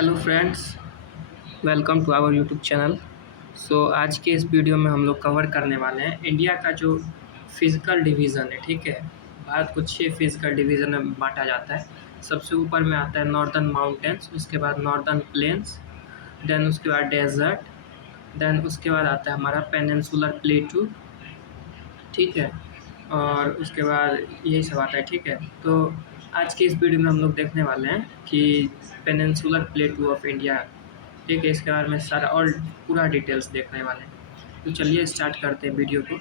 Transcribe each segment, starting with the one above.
Hello friends, welcome to our YouTube channel. आज के इस वीडियो में हम लोग कवर करने वाले हैं इंडिया का जो फिज़िकल डिवीज़न है। ठीक है, भारत को 6 फिज़िकल डिवीज़न में बांटा जाता है। सबसे ऊपर में आता है नॉर्दर्न माउंटेन्स, उसके बाद नॉर्दर्न प्लेन्स, देन उसके बाद डेजर्ट, देन उसके बाद आता है हमारा पेनिनसुलर प्लेटू। ठीक है, और उसके बाद यही सब आता है। ठीक है, तो आज की इस वीडियो में हम लोग देखने वाले हैं कि पेनिनसुलर प्लेटू ऑफ इंडिया, ठीक है, इसके बारे में सारा और पूरा डिटेल्स देखने वाले हैं। तो चलिए स्टार्ट करते हैं वीडियो को।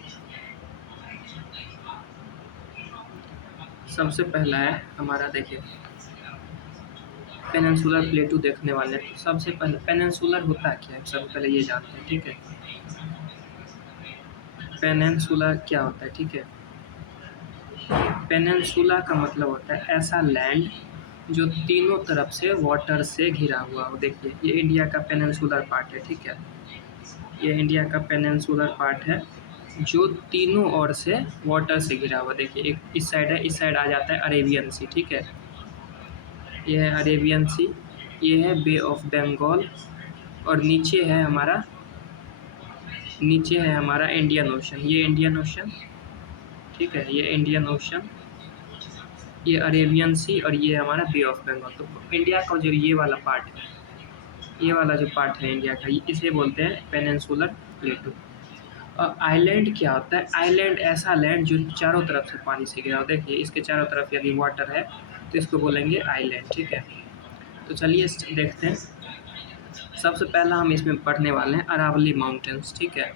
सबसे पहला है हमारा, देखिए, पेनिनसुलर प्लेटू देखने वाले हैं। तो सबसे पहले पेनिनसुलर होता क्या है, सबसे पहले ये जानते हैं। ठीक है, पेनिनसुलर क्या होता है। ठीक है, पेनिनसुला का मतलब होता है ऐसा लैंड जो तीनों तरफ से वाटर से घिरा हुआ हो। देखिए, ये इंडिया का पेनिनसुलर पार्ट है। ठीक है, ये इंडिया का पेनिनसुलर पार्ट है जो तीनों ओर से वाटर से घिरा हुआ। देखिए, एक इस साइड है, इस साइड आ जाता है अरेबियन सी। ठीक है, ये है अरेबियन सी, ये है बे ऑफ बंगाल, और नीचे है हमारा इंडियन ओशन। ये इंडियन ओशन, ठीक है, ये इंडियन ओशन, ये अरेबियन सी, और ये हमारा बे ऑफ बंगाल। तो इंडिया का जो ये वाला पार्ट है, ये वाला जो पार्ट है इंडिया का, इसे बोलते हैं पेनिनसुलर प्लेटू। और आइलैंड क्या होता है? आइलैंड ऐसा लैंड जो चारों तरफ से पानी से घिरा हो। देखिए, इसके चारों तरफ यदि वाटर है तो इसको बोलेंगे आइलैंड। ठीक है, तो चलिए देखते हैं। सबसे पहला हम इसमें पढ़ने वाले हैं अरावली माउंटेन्स। ठीक है,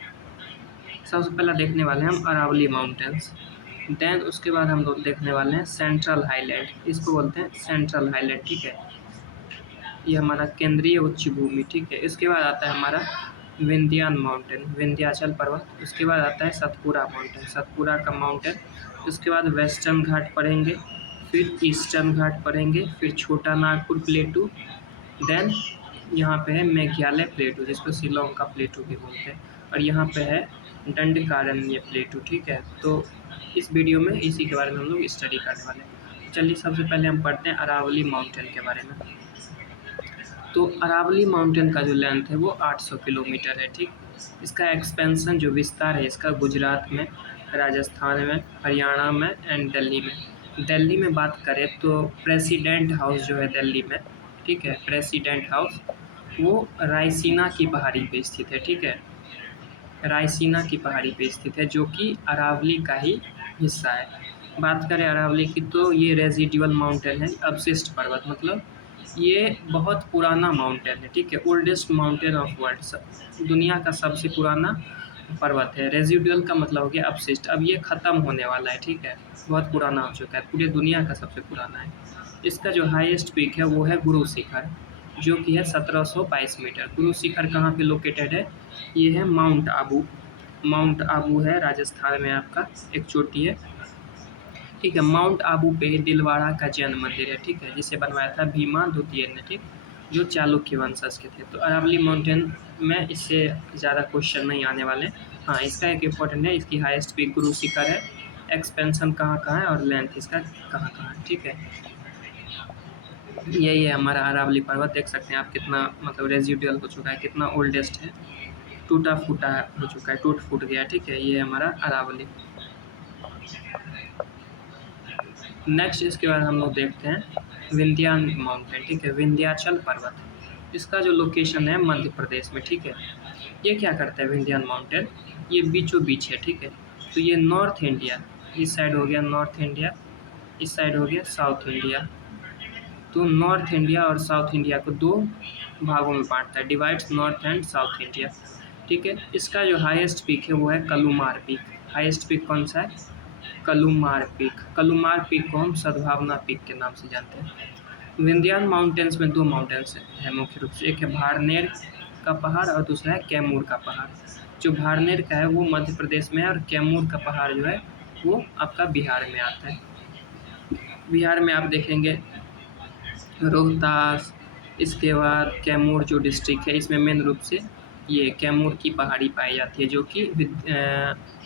सबसे पहला देखने वाले हैं हम अरावली माउंटेन्स। देन उसके बाद हम लोग देखने वाले हैं सेंट्रल हाईलैंड, इसको बोलते हैं सेंट्रल हाईलैंड। ठीक है, ये हमारा केंद्रीय उच्च भूमि। ठीक है, इसके बाद आता है हमारा विंध्यान माउंटेन, विंध्याचल पर्वत। उसके बाद आता है सतपुरा माउंटेन, सतपुरा का माउंटेन। उसके बाद वेस्टर्न घाट पढ़ेंगे, फिर ईस्टर्न घाट पढ़ेंगे, फिर छोटा नागपुर प्लेटू, देन यहाँ पे है मेघालय प्लेटू, जिसको शिलोंग का प्लेटू भी बोलते हैं, और यहाँ पे है दंडकारण्य प्लेटू। ठीक है, तो इस वीडियो में इसी के बारे में हम लोग स्टडी करने वाले हैं। चलिए सबसे पहले हम पढ़ते हैं अरावली माउंटेन के बारे में। तो अरावली माउंटेन का जो लेंथ है वो 800 किलोमीटर है। ठीक, इसका एक्सपेंशन जो विस्तार है इसका गुजरात में, राजस्थान में, हरियाणा में एंड दिल्ली में। दिल्ली में बात करें तो प्रेसिडेंट हाउस जो है दिल्ली में, ठीक है, प्रेसिडेंट हाउस वो रायसीना की पहाड़ी पे स्थित है। ठीक है, रायसीना की पहाड़ी पे स्थित है, जो कि अरावली का ही हिस्सा है। बात करें अरावली की तो ये रेजिडुअल माउंटेन है, अवशिष्ट पर्वत, मतलब ये बहुत पुराना माउंटेन है। ठीक है, ओल्डेस्ट माउंटेन ऑफ वर्ल्ड, दुनिया का सबसे पुराना पर्वत है। रेजिडुअल का मतलब हो गया अवशिष्ट, अब ये ख़त्म होने वाला है। ठीक है, बहुत पुराना हो चुका है, पूरी दुनिया का सबसे पुराना है। इसका जो हाईएस्ट पीक है वो है गुरु शिखर, जो कि है 1722 मीटर। गुरु शिखर कहाँ पे लोकेटेड है? ये है माउंट आबू, माउंट आबू है राजस्थान में, आपका एक चोटी है। ठीक है, माउंट आबू पे ही दिलवाड़ा का जैन मंदिर है। ठीक है, जिसे बनवाया था भीमा द्वितीय ने, ठीक, जो चालुक्य वंशज के थे। तो अरावली माउंटेन में इससे ज़्यादा क्वेश्चन नहीं आने वाले। हाँ, इसका एक इम्पोर्टेंट है, इसकी हाईएस्ट पीक गुरु शिखर है। एक्सपेंशन कहाँ कहाँ है और लेंथ इसका कहाँ कहाँ है। ठीक है, यही है हमारा अरावली पर्वत। देख सकते हैं आप कितना मतलब रेजिडुअल हो चुका है, कितना ओल्डेस्ट है, टूटा फूटा हो चुका है, टूट फूट गया। ठीक है, ये हमारा अरावली। नेक्स्ट इसके बाद हम लोग देखते हैं विंध्यान माउंटेन। ठीक है, विंध्याचल पर्वत, इसका जो लोकेशन है मध्य प्रदेश में। ठीक है, ये क्या करता है विंध्यान माउंटेन? ये बीचों बीच है। ठीक है, तो ये नॉर्थ इंडिया, इस साइड हो गया नॉर्थ इंडिया, इस साइड हो गया साउथ इंडिया। तो नॉर्थ इंडिया और साउथ इंडिया को दो भागों में बांटता है, divides north and south India. ठीक है, इसका जो हाईएस्ट पीक है वो है कलुमार पीक। हाईएस्ट पीक कौन सा है? कलुमार पीक। कलुमार पीक को हम सद्भावना पीक के नाम से जानते हैं। विंध्यान माउंटेन्स में दो माउंटेन्स है मुख्य रूप से, एक है भारनेर का पहाड़ और दूसरा है कैमूर का पहाड़। जो भारनेर का है वो मध्य प्रदेश में है, और कैमूर का पहाड़ जो है वो आपका बिहार में आता है। बिहार में आप देखेंगे रोहतास, इसके बाद कैमूर जो डिस्ट्रिक्ट है, इसमें मेन रूप से ये कैमूर की पहाड़ी पाई जाती है, जो कि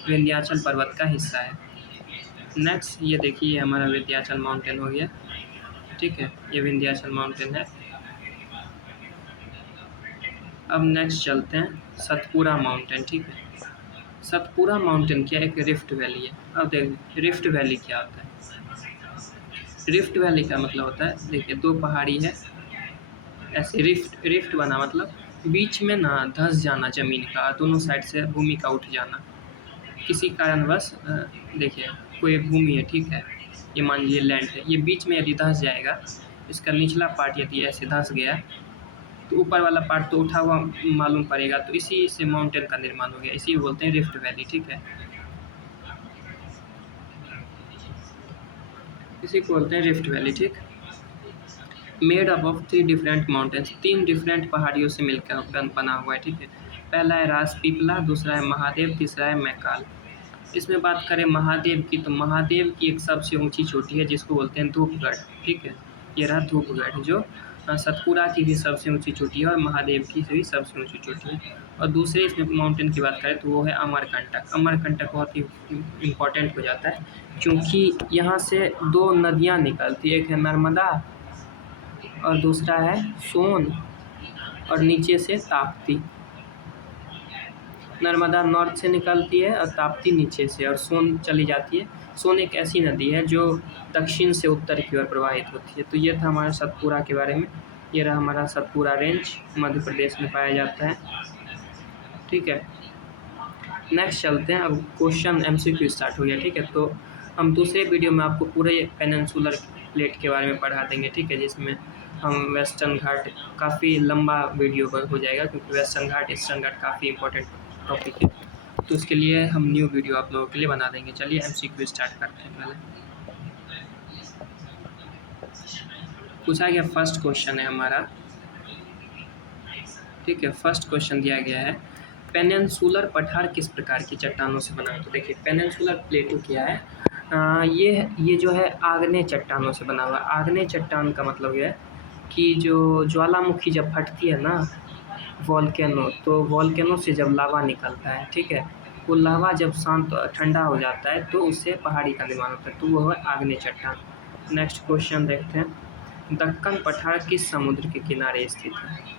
विंध्याचल पर्वत का हिस्सा है। नेक्स्ट ये देखिए हमारा विंध्याचल माउंटेन हो गया। ठीक है, ये विंध्याचल माउंटेन है। अब नेक्स्ट चलते हैं सतपुरा माउंटेन, ठीक है। सतपुरा माउंटेन क्या एक रिफ्ट वैली है। अब देखिए रिफ्ट वैली क्या होता है। रिफ्ट वैली का मतलब होता है, देखिए दो पहाड़ी है ऐसे, रिफ्ट बना मतलब बीच में ना धंस जाना ज़मीन का, दोनों साइड से भूमि का उठ जाना किसी कारणवश। देखिए कोई भूमि है, ठीक है, ये मान लीजिए लैंड है, ये बीच में यदि धंस जाएगा, इसका निचला पार्ट यदि ऐसे धंस गया तो ऊपर वाला पार्ट तो उठा हुआ मालूम पड़ेगा, तो इसी से माउंटेन का निर्माण हो गया, इसी को बोलते हैं रिफ्ट वैली, ठीक है, इसी को बोलते हैं रिफ्ट वैली, ठीक। Made up of 3 different mountains, 3 different पहाड़ियों से मिलकर बना हुआ है, ठीक है। पहला है राजपीपला, दूसरा है महादेव, तीसरा है मैकाल। इसमें बात करें महादेव की, तो महादेव की एक सबसे ऊंची चोटी है जिसको बोलते हैं धूपगढ़, ठीक है, ये रहा धूपगढ़, जो सतपुरा की भी सबसे ऊंची चोटी है और महादेव की भी सबसे ऊंची चोटी है। और दूसरे इसमें माउंटेन की बात करें तो वो है अमरकंटक। अमरकंटक बहुत ही इम्पोर्टेंट हो जाता है क्योंकि यहाँ से 2 नदियाँ निकलती है, एक है नर्मदा और दूसरा है सोन, और नीचे से ताप्ती। नर्मदा नॉर्थ से निकलती है और ताप्ती नीचे से, और सोन चली जाती है। सोन एक ऐसी नदी है जो दक्षिण से उत्तर की ओर प्रवाहित होती है। तो ये था हमारा सतपुरा के बारे में। ये रहा हमारा सतपुरा रेंज, मध्य प्रदेश में पाया जाता है, ठीक है। नेक्स्ट चलते हैं, अब क्वेश्चन MCQ स्टार्ट हो गया, ठीक है। तो हम दूसरे वीडियो में आपको पूरे पेनिनसुलर प्लेट के बारे में पढ़ा देंगे, ठीक है, जिसमें हम वेस्टर्न घाट, काफ़ी लंबा वीडियो हो जाएगा क्योंकि वेस्टर्न घाट ईस्टर्न घाट काफ़ी इंपॉर्टेंट टॉपिक है, तो उसके लिए हम न्यू वीडियो आप लोगों के लिए बना देंगे। चलिए MCQ स्टार्ट करते हैं। पहले पूछा गया फर्स्ट क्वेश्चन है हमारा, ठीक है। फर्स्ट क्वेश्चन दिया गया है पेनिनसुलर पठार किस प्रकार की चट्टानों से बना है। तो देखिए पेनिनसुलर प्लेटू क्या है, ये जो है आग्नेय चट्टानों से बना हुआ। आग्नेय चट्टान का मतलब ये है कि जो ज्वालामुखी जब फटती है ना, वॉल्केनो, तो वॉल्केनो से जब लावा निकलता है, ठीक है, वो लावा जब शांत ठंडा हो जाता है तो उससे पहाड़ी का निर्माण होता है, तो वो है आग्नेय चट्टान। नेक्स्ट क्वेश्चन देखते हैं, दक्कन पठार किस समुद्र के किनारे स्थित है।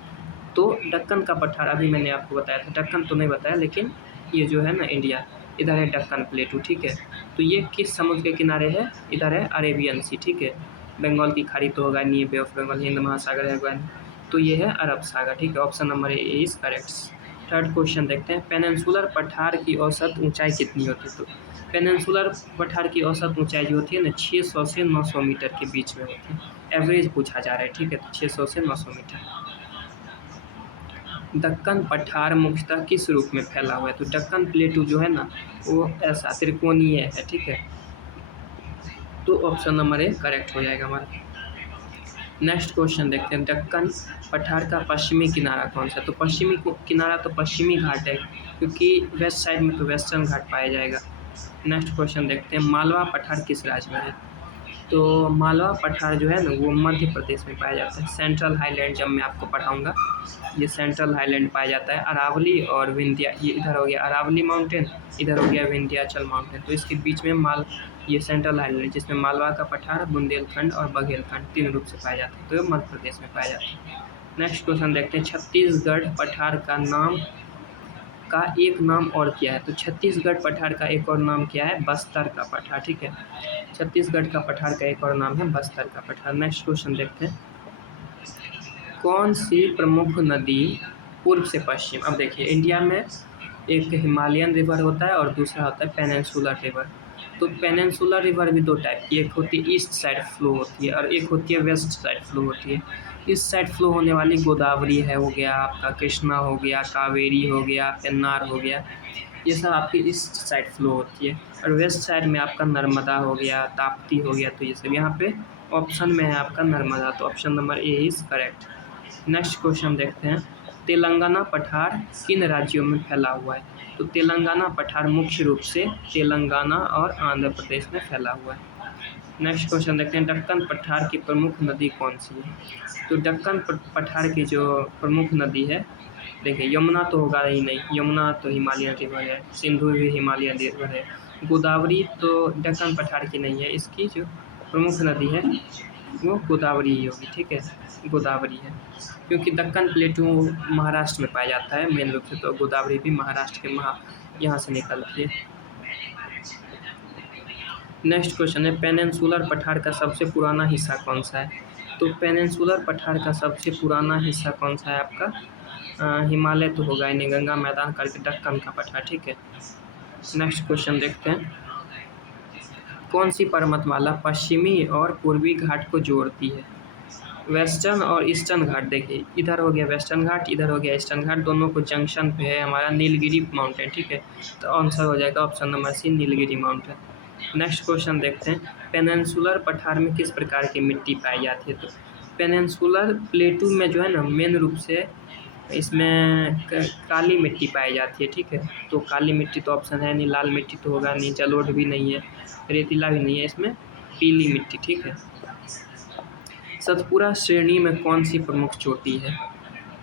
तो दक्कन का पठार अभी मैंने आपको बताया था, दक्कन तो नहीं बताया, लेकिन ये जो है ना इंडिया, इधर है दक्कन प्लेटू, ठीक है। तो ये किस समुद्र के किनारे है, इधर है अरेबियन सी, ठीक है। बंगाल की खाड़ी तो होगा नहीं, बे ऑफ बंगाल, हिंद महासागर है, तो ये है अरब सागर, ठीक है। Option number A is correct. Third question देखते हैं, पेनिनसुलर पठार की औसत ऊंचाई कितनी होती है। तो पेनिनसुलर पठार की औसत ऊंचाई जो होती है ना 600 से 900 मीटर के बीच में होती है, एवरेज पूछा जा रहा है, ठीक है, तो 600 से 900 मीटर। दक्कन पठार मुख्यतः किस रूप में फैला हुआ है। तो दक्कन प्लेटू जो है ना वो ऐसा त्रिकोणीय है, ठीक है, तो ऑप्शन नंबर ए करेक्ट हो जाएगा हमारा। नेक्स्ट क्वेश्चन देखते हैं, दक्कन पठार का पश्चिमी किनारा कौन सा। तो पश्चिमी किनारा तो पश्चिमी घाट है, क्योंकि वेस्ट साइड में तो वेस्टर्न घाट पाया जाएगा। नेक्स्ट क्वेश्चन देखते हैं, मालवा पठार किस राज्य में है। तो मालवा पठार जो है ना वो मध्य प्रदेश में पाया जाता है। सेंट्रल हाईलैंड जब मैं आपको पढ़ाऊँगा, ये सेंट्रल हाईलैंड पाया जाता है, अरावली और विंध्या, ये इधर हो गया अरावली माउंटेन, इधर हो गया विंध्याचल माउंटेन, तो इसके बीच में ये सेंट्रल हाईलैंड जिसमें मालवा का पठार, बुंदेलखंड और बघेलखंड 3 रूप से पाया जाता है, तो ये मध्य प्रदेश में पाया जाता है। नेक्स्ट क्वेश्चन देखते हैं, छत्तीसगढ़ पठार का एक नाम और क्या है। तो छत्तीसगढ़ पठार का एक और नाम क्या है, बस्तर का पठार, ठीक है। छत्तीसगढ़ का पठार का एक और नाम है बस्तर का पठार। नेक्स्ट क्वेश्चन देखते हैं, कौन सी प्रमुख नदी पूर्व से पश्चिम। अब देखिए इंडिया में एक हिमालयन रिवर होता है और दूसरा होता है पेनिनसुलर रिवर। तो पेनिनसुलर रिवर भी 2 टाइप की, एक होती है ईस्ट साइड फ्लो होती है और एक होती है वेस्ट साइड फ्लो होती है। इस साइड फ्लो होने वाली गोदावरी है, हो गया आपका कृष्णा, हो गया कावेरी, हो गया पेन्नार, हो गया, ये सब आपकी ईस्ट साइड फ्लो होती है। और वेस्ट साइड में आपका नर्मदा हो गया, ताप्ती हो गया, तो ये सब यहाँ पे ऑप्शन में है आपका नर्मदा, तो option number A is correct. Next question देखते हैं, तेलंगाना पठार किन राज्यों में फैला हुआ है। तो तेलंगाना पठार मुख्य रूप से तेलंगाना और आंध्र प्रदेश में फैला हुआ है। नेक्स्ट क्वेश्चन देखते हैं, दक्कन पठार की प्रमुख नदी कौन सी है। तो दक्कन पठार की जो प्रमुख नदी है, देखिए यमुना तो होगा ही नहीं, यमुना तो हिमालयन रिवर है, सिंधु भी हिमालयन रिवर है, गोदावरी तो दक्कन पठार की नहीं है, इसकी जो प्रमुख नदी है वो गोदावरी ही होगी, ठीक है, गोदावरी है, क्योंकि दक्कन प्लेटू महाराष्ट्र में पाया जाता है मेन रूप से, तो गोदावरी भी महाराष्ट्र के यहाँ से निकलती है। नेक्स्ट क्वेश्चन है, पेनिनसुलर पठार का सबसे पुराना हिस्सा कौन सा है? तो पेनिनसुलर पठार का सबसे पुराना हिस्सा कौन सा है आपका? हिमालय तो होगा ही नहीं, गंगा मैदान करके दक्कन का पठार, ठीक है। नेक्स्ट क्वेश्चन देखते हैं, कौन सी पर्वतमाला पश्चिमी और पूर्वी घाट को जोड़ती है? वेस्टर्न और ईस्टर्न घाट, देखिए इधर हो गया वेस्टर्न घाट, इधर हो गया ईस्टर्न घाट, दोनों को जंक्शन पे है हमारा नीलगिरी माउंटेन, ठीक है। तो आंसर हो जाएगा option number C, Nilgiri mountain. Next question देखते हैं, पेनिनसुलर पठार में किस प्रकार की मिट्टी पाई जाती है? तो पेनिनसुलर प्लेटू में जो है ना मेन रूप से इसमें काली मिट्टी पाई जाती है, ठीक है। तो काली मिट्टी तो ऑप्शन है नहीं, लाल मिट्टी तो होगा नहीं, जलोढ़ भी नहीं है, रेतीला भी नहीं है, इसमें पीली मिट्टी, ठीक है। सतपुरा श्रेणी में कौन सी प्रमुख चोटी है?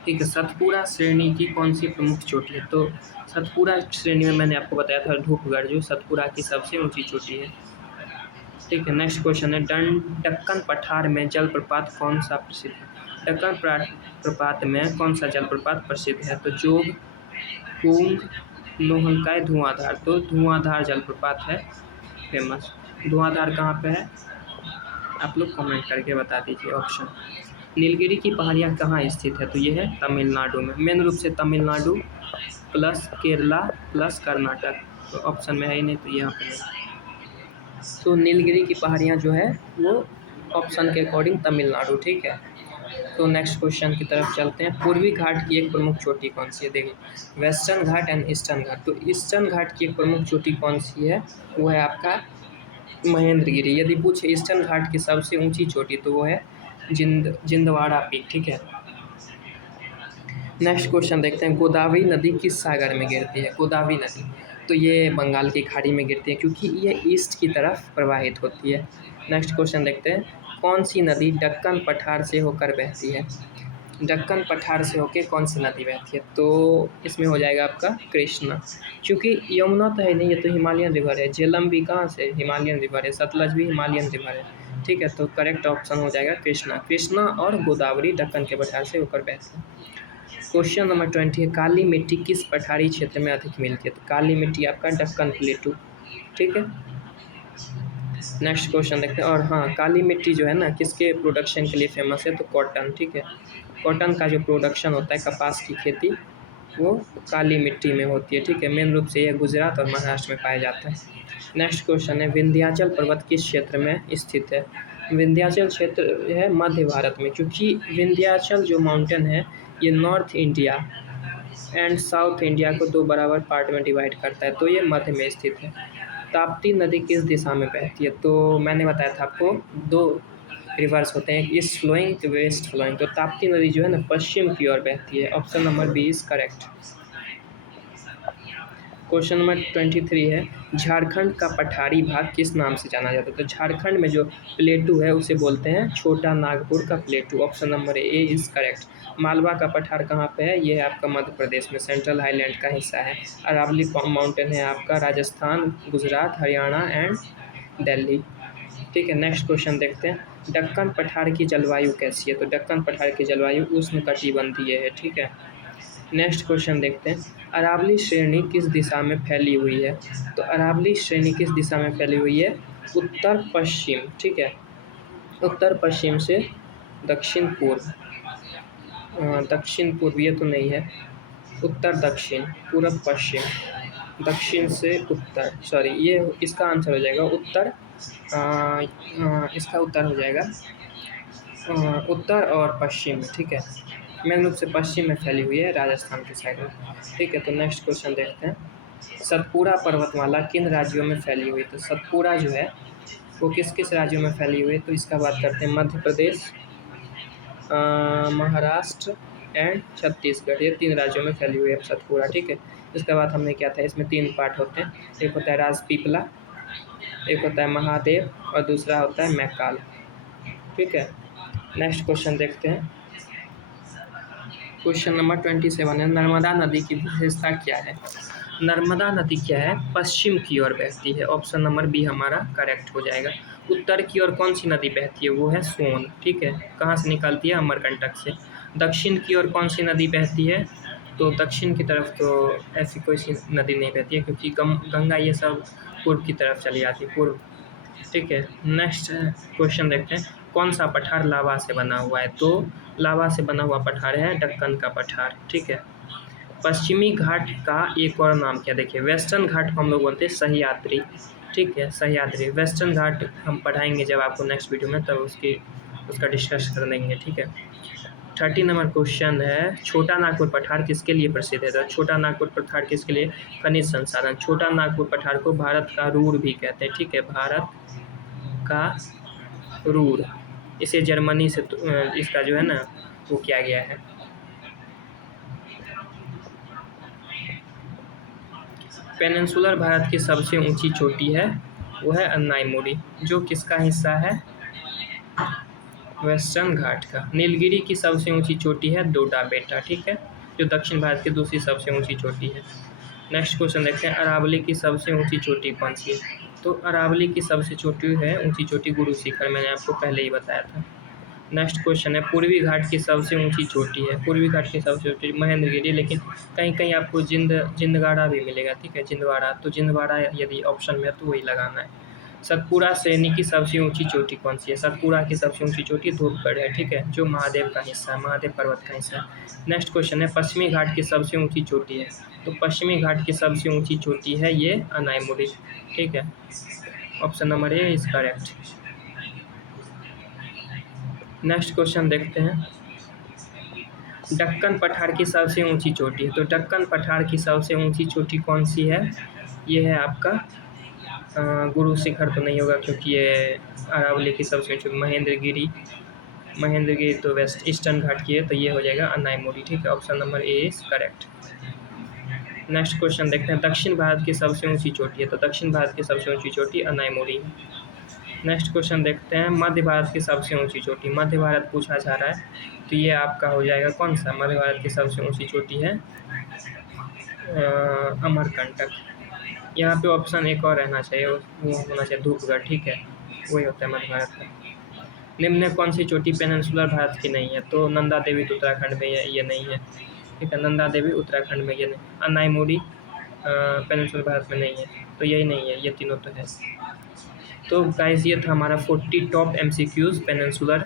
ठीक है, सतपुरा श्रेणी की कौन सी प्रमुख चोटी है? तो सतपुरा श्रेणी में मैंने आपको बताया था धूपगढ़ जो सतपुरा की सबसे ऊंची चोटी है, ठीक है। नेक्स्ट क्वेश्चन है, दक्कन पठार में जलप्रपात कौन सा प्रसिद्ध है? दक्कन प्रपात में कौन सा जलप्रपात प्रसिद्ध है? तो जोग, कुंग, लोहनकाय, धुआंधार। तो धुआंधार जलप्रपात है फेमस। धुआंधार कहाँ पे है आप लोग कमेंट करके बता दीजिए ऑप्शन। नीलगिरी की पहाड़ियाँ कहाँ स्थित है? तो ये है तमिलनाडु में, मेन रूप से तमिलनाडु प्लस केरला प्लस कर्नाटक, तो ऑप्शन में है ही नहीं, तो यहाँ पे नहीं। तो नीलगिरी की पहाड़ियाँ जो है वो ऑप्शन के अकॉर्डिंग तमिलनाडु, ठीक है। तो नेक्स्ट क्वेश्चन की तरफ चलते हैं, पूर्वी घाट की एक प्रमुख चोटी कौन सी है? देखिए वेस्टर्न घाट एंड ईस्टर्न घाट। तो ईस्टर्न घाट की एक प्रमुख चोटी कौन सी है? वो है आपका महेंद्रगिरी। यदि पूछे ईस्टर्न घाट की सबसे ऊंची चोटी तो वो है जिंदवाड़ा पीक, ठीक है। नेक्स्ट क्वेश्चन देखते हैं, गोदावरी नदी किस सागर में गिरती है? गोदावरी नदी तो ये बंगाल की खाड़ी में गिरती है, क्योंकि ये ईस्ट की तरफ प्रवाहित होती है। नेक्स्ट क्वेश्चन देखते हैं, कौन सी नदी दक्कन पठार से होकर बहती है? दक्कन पठार से होकर कौन सी नदी बहती है? तो इसमें हो जाएगा आपका कृष्णा, क्योंकि यमुना तो है नहीं, ये तो हिमालयन रिवर है। झेलम भी कहाँ से हिमालयन रिवर है, सतलज भी हिमालयन रिवर है, ठीक है। तो करेक्ट ऑप्शन हो जाएगा कृष्णा। कृष्णा और गोदावरी दक्कन के पठार से होकर बहती है। क्वेश्चन नंबर 20 है, काली मिट्टी किस पठारी क्षेत्र में अधिक मिलती है? तो काली मिट्टी आपका दक्कन प्लेटू, ठीक है। नेक्स्ट क्वेश्चन देखते हैं, और हाँ काली मिट्टी जो है ना किसके प्रोडक्शन के लिए फेमस है? तो कॉटन, ठीक है। कॉटन का जो प्रोडक्शन होता है, कपास की खेती, वो काली मिट्टी में होती है, ठीक है। मेन रूप से यह गुजरात और महाराष्ट्र में पाया जाता है। नेक्स्ट क्वेश्चन है, विंध्याचल पर्वत किस क्षेत्र में स्थित है? विंध्याचल क्षेत्र है मध्य भारत में, क्योंकि विंध्याचल जो माउंटेन है ये north India and south India को दो बराबर पार्ट में डिवाइड करता है, तो ये मध्य में स्थित है। ताप्ती नदी किस दिशा में बहती है? तो मैंने बताया था आपको दो रिवर्स होते हैं, ईस्ट फ्लोइंग वेस्ट फ्लोइंग। तो ताप्ती नदी जो है ना पश्चिम की ओर बहती है, option number B is correct. Question number 23 है, झारखंड का पठारी भाग किस नाम से जाना जाता है? तो झारखंड में जो प्लेटू है उसे बोलते हैं छोटा नागपुर का प्लेटू, option number A is correct. Malwa का पठार कहाँ पे है? ये है आपका मध्य प्रदेश में, सेंट्रल हाईलैंड का हिस्सा है। अरावली माउंटेन है आपका राजस्थान, गुजरात, हरियाणा एंड दिल्ली, ठीक है। नेक्स्ट क्वेश्चन देखते हैं, दक्कन पठार की जलवायु कैसी है? तो दक्कन पठार की जलवायु उष्णकटिबंधीय है, ठीक है। नेक्स्ट क्वेश्चन देखते हैं, अरावली श्रेणी किस दिशा में फैली हुई है? तो अरावली श्रेणी किस दिशा में फैली हुई है? उत्तर पश्चिम, ठीक है। उत्तर पश्चिम से दक्षिण पूर्व, दक्षिण पूर्वीय तो नहीं है, उत्तर दक्षिण, पूर्व पश्चिम, दक्षिण से उत्तर, सॉरी ये इसका आंसर हो जाएगा उत्तर, इसका उत्तर हो जाएगा उत्तर और पश्चिम, ठीक है। मेन रूप से पश्चिम में फैली हुई है, राजस्थान के साइड में, ठीक है। तो नेक्स्ट क्वेश्चन देखते हैं, सतपुरा पर्वतमाला किन राज्यों में फैली हुई? तो सतपुरा जो है वो किस किस राज्यों में फैली हुई है? तो इसका बात करते हैं, मध्य प्रदेश, महाराष्ट्र एंड छत्तीसगढ़, ये 3 राज्यों में फैली हुई है सतपुरा, ठीक है। इसका बाद हमने क्या था, इसमें 3 पार्ट होते हैं, एक होता है राजपीपला, एक होता है महादेव और दूसरा होता है मैकाल, ठीक है। नेक्स्ट क्वेश्चन देखते हैं, क्वेश्चन नंबर 27 है, नर्मदा नदी की विशेषता क्या है? नर्मदा नदी क्या है? पश्चिम की ओर बहती है, ऑप्शन नंबर बी हमारा करेक्ट हो जाएगा। उत्तर की ओर कौन सी नदी बहती है? वो है सोन। ठीक है, कहाँ से निकलती है? अमरकंटक से। दक्षिण की ओर कौन सी नदी बहती है? तो दक्षिण की तरफ तो ऐसी कोई सी नदी नहीं बहती है, क्योंकि गंगा ये सब पूर्व की तरफ चली जाती है, पूर्व। ठीक है, नेक्स्ट क्वेश्चन देखते हैं। कौन सा पठार लावा से बना हुआ है? तो लावा से बना हुआ पठार है दक्कन का पठार। ठीक है, पश्चिमी घाट का एक और नाम क्या? देखिए, वेस्टर्न घाट को हम लोग बोलते हैं सह्याद्री। ठीक है, सह्याद्री। वेस्टर्न घाट हम पढ़ाएंगे जब आपको नेक्स्ट वीडियो में, तब उसका डिस्कस कर लेंगे। ठीक है, 30 नंबर क्वेश्चन है, छोटा नागपुर पठार किसके लिए प्रसिद्ध है? तो छोटा नागपुर पठार किसके लिए? खनिज संसाधन। छोटा नागपुर पठार को भारत का रूर भी कहते हैं। ठीक है, भारत का रूर। इसे जर्मनी से इसका जो है ना वो किया गया है। पेनिनसुलर भारत की सबसे ऊंची चोटी है, वो है अन्नाईमोडी, जो किसका हिस्सा है? वेस्टर्न घाट का। नीलगिरी की सबसे ऊंची चोटी है डोडा बेटा। ठीक है, जो दक्षिण भारत की दूसरी सबसे ऊंची चोटी है। नेक्स्ट क्वेश्चन देखते हैं, अरावली की सबसे ऊंची चोटी कौन सी है? तो अरावली की सबसे चोटी है ऊंची चोटी गुरु शिखर, मैंने आपको पहले ही बताया था। नेक्स्ट क्वेश्चन है, पूर्वी घाट की सबसे ऊंची चोटी है। पूर्वी घाट की सबसे ऊंची महेंद्रगिरी, लेकिन कहीं कहीं आपको जिंदवाड़ा भी मिलेगा। ठीक है, जिंदवाड़ा, तो जिंदवाड़ा यदि ऑप्शन में है तो वही लगाना है। सतपुड़ा श्रेणी की सबसे ऊंची चोटी कौन सी है? सतपुड़ा की सबसे ऊंची चोटी धूपगढ़ है। ठीक है, जो महादेव का हिस्सा है, महादेव पर्वत का हिस्सा है। नेक्स्ट क्वेश्चन है, पश्चिमी घाट की सबसे ऊंची चोटी है। तो पश्चिमी घाट की सबसे ऊंची चोटी है ये अनाईमुड़ी। ठीक है, option number A is correct. Next question देखते हैं, दक्कन पठार की सबसे ऊंची चोटी है। तो दक्कन पठार की सबसे ऊंची चोटी कौन सी है? ये है आपका गुरु शिखर तो नहीं होगा, क्योंकि ये अरावली की सबसे ऊंची महेंद्रगिरी तो वेस्ट ईस्टर्न घाट की है, तो ये हो जाएगा अनाईमुड़ी। ठीक है, option number A is correct. Next question देखते हैं, दक्षिण भारत की सबसे ऊंची चोटी है। तो दक्षिण भारत की सबसे ऊंची चोटी अनाईमुड़ी है। नेक्स्ट क्वेश्चन देखते हैं, मध्य भारत की सबसे ऊंची चोटी। मध्य भारत पूछा जा रहा है, तो ये आपका हो जाएगा कौन सा? मध्य भारत की सबसे ऊंची चोटी है अमरकंटक। यहाँ पे ऑप्शन एक और रहना चाहिए, वो होना चाहिए धूपगढ़। ठीक है, वही होता है मध्य भारत का। निम्न में कौन सी चोटी पेनिनसुलर भारत की नहीं है? तो नंदा देवी तो उत्तराखंड में ये नहीं है। ठीक है, नंदा देवी उत्तराखंड में ये नहीं। अनाईमुड़ी पेनिनसुलर भारत में नहीं है, तो यही नहीं है, ये तीनों तो है। तो गाइस, ये था हमारा 40 टॉप MCQs पेनिनसुलर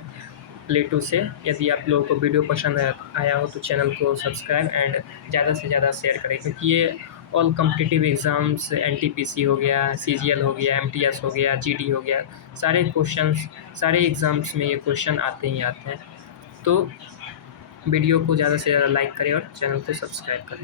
प्लेटू से। यदि आप लोगों को वीडियो पसंद आया हो तो चैनल को सब्सक्राइब एंड ज़्यादा से ज़्यादा शेयर करें, क्योंकि ये ऑल कॉम्पिटिटिव एग्ज़ाम्स, NTPC हो गया, CGL हो गया, MTS हो गया, GD हो गया, सारे क्वेश्चंस, सारे एग्ज़ाम्स में ये क्वेश्चन आते ही आते हैं। तो वीडियो को ज़्यादा से ज़्यादा लाइक करें और चैनल को सब्सक्राइब करें।